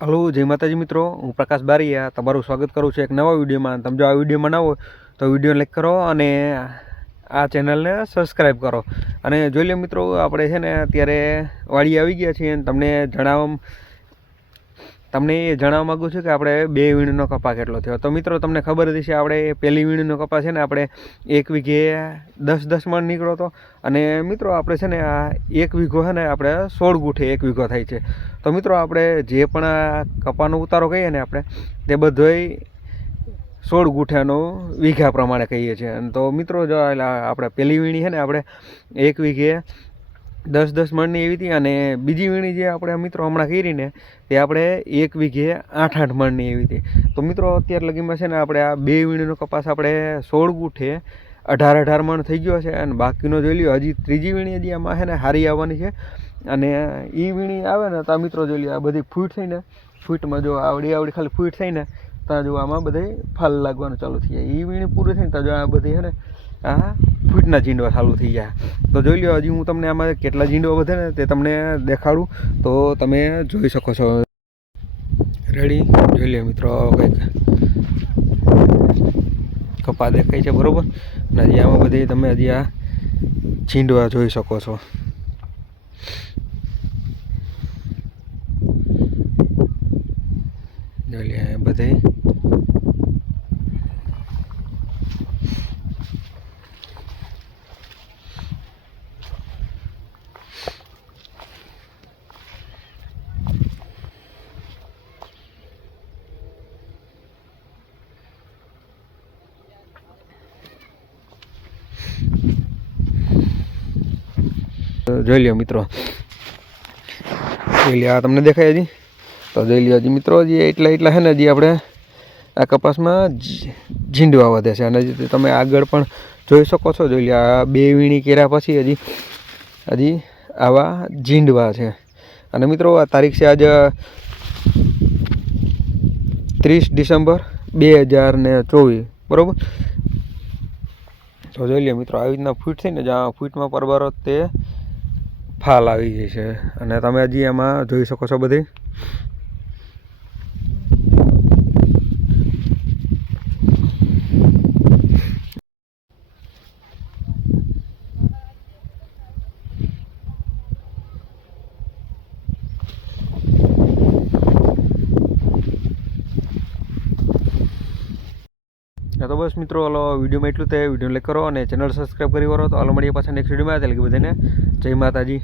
Hello, જય માતાજી મિત્રો. હું પ્રકાશ બારીયા. તમારું સ્વાગત કરું છું એક નવા વિડીયોમાં. તમે જો આ વિડીયોમાં ના હોય, તો વીડિયો લાઈક કરો અને આ ચેનલને સબસ્ક્રાઈબ કરો. અને જોઈ લો મિત્રો, આપણે છે ને અત્યારે વાડી આવી ગયા છીએ અને તમને જણાવવા તમને એ જણાવવા માગું છું કે આપણે બે વીણનો કપા કેટલો થયો? તો મિત્રો, તમને ખબર હતી છે આપણે પહેલી વીણીનો કપા છે ને, આપણે એક વીઘે દસ દસ મણ નીકળો હતો અને મિત્રો, આપણે છે ને, આ એક વીઘો છે ને, આપણે સોળ ગુઠે એક વીઘો થાય છે. તો મિત્રો, આપણે જે પણ આ કપાનો ઉતારો કહીએ ને આપણે, તે બધોય સોળ ગુઠાનો વીઘા પ્રમાણે કહીએ છીએ. અને તો મિત્રો, જો આપણે પહેલી વીણી છે ને, આપણે એક વીઘે દસ દસ મણની એવી હતી અને બીજી વીણી જે આપણે મિત્રો હમણાં કરી ને તે આપણે એક વીઘે આઠ આઠ મણની એવી હતી. તો મિત્રો અત્યારે લગીમાં છે ને આપણે આ બે વીણીનો કપાસ આપણે સોળ ગુઠે અઢાર અઢાર મણ થઈ ગયો છે અને બાકીનો જોઈ લ્યો, હજી ત્રીજી વીણી હજી આમાં છે ને હારી આવવાની છે. અને એ વીણી આવે ને તો મિત્રો જોઈ લ્યો, આ બધી ફૂટ થઈને ફૂટમાં જો આવડી આવડી ખાલી ફૂટ થઈને ત્યાં જો આમાં બધે ફાલ લાગવાનું ચાલુ થઈ જાય. એ વીણી પૂરી થઈને ત્યાં જો આ બધી છે ને, આ ફૂટના ઝીંડવા ચાલુ થઈ જાય તો જોઈ લો હજી હું તમને આમાં કેટલા ઝીંડવા વધે ને તે તમને દેખાડું. તો તમે જોઈ શકો છો. રેડી જોઈ લો મિત્રો કંઈક કપા દેખાય છે, બરોબર? ને હજી આમાં બધી તમે હજી આ ઝીંડવા જોઈ શકો છો. જોઈ લે બધે જોઈ લ્યો મિત્રો. જોઈ લ્યો, આ તમને દેખાય હજી? તો જોઈ લ્યો હજી મિત્રો, હજી એટલા એટલા છે ને હજી આપણે આ કપાસમાં ઝીંડવા વધે છે. અને તમે આગળ પણ જોઈ શકો છો, જોઈ લ્યો, આ બે વીણી કર્યા પછી હજી હજી આવા ઝીંડવા છે. અને મિત્રો, આ તારીખ છે આજે ત્રીસ ડિસેમ્બર બે હજાર ને ચોવીસ, બરાબર? તો જોઈ લઈએ મિત્રો, આવી રીતના ફૂટ થઈને જ્યાં ફૂટમાં પરબરો તે ફાલ આવી જાય છે. અને તમે હજી એમાં જોઈ શકો છો બધી. તો બસ મિત્રો, હલો વિડીયોમાં એટલું તે વીડિયો લાઈક કરો અને ચેનલ સબસ્ક્રાઈબ કરી કરો તો હાલો, મળીએ પાછા નેક્સ્ટ વિડીયોમાં. ત્યાં બધાને જય માતાજી.